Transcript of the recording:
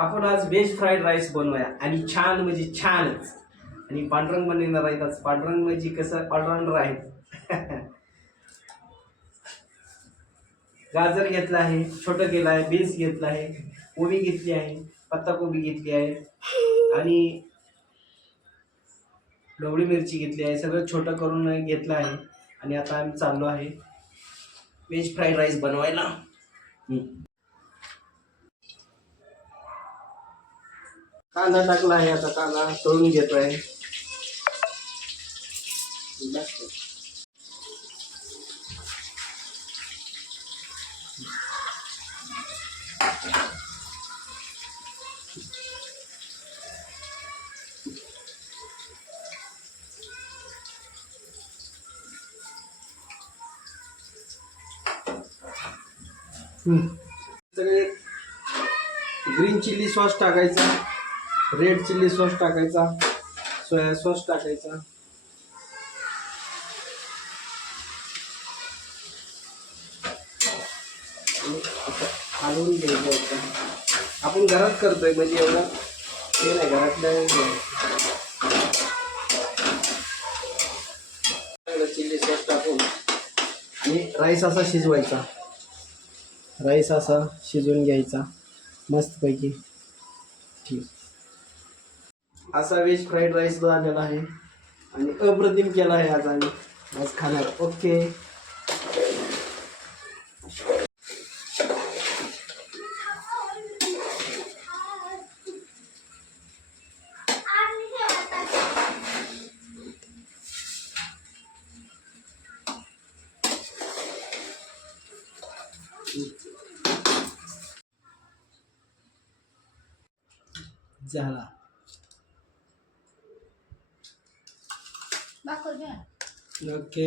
आपण आज veg fried rice बनवूया आणि छान म्हणजे छानच. आणि पांढरंग बनवणार आहेत आज. पांढरंग म्हणजे कसं ऑलराऊंडर आहेत. गाजर घेतला आहे, छोटं केलं आहे, बीन्स घेतला आहे, कोबी घेतली आहे, पत्ताकोबी घेतली आहे आणि ढोबळी मिरची घेतली आहे. सगळं छोटं करून घेतलं आहे आणि आता आम्ही चाललो आहे व्हेज फ्राईड राईस बनवायला. कांदा टाकला आहे, आता कांदा तळून घेतोय. सगळे ग्रीन चिल्ली सॉस टाकायचा, रेड चिल्ली सॉस टाकायचा, सोया सॉस टाकायचा. हलवून घ्यायचं होतं. आपण घरात करतोय म्हणजे एवढं ते नाही, घरातलं चिल्ली सॉस टाकून आणि राईस असा शिजवायचा. राईस असा शिजवून घ्यायचा मस्तपैकी. ठीक, असा व्हेज फ्राईड राईस झालेला आहे आणि अप्रतिम केला आहे आज आम्ही. आज खाणार. ओके, झाला. ओके.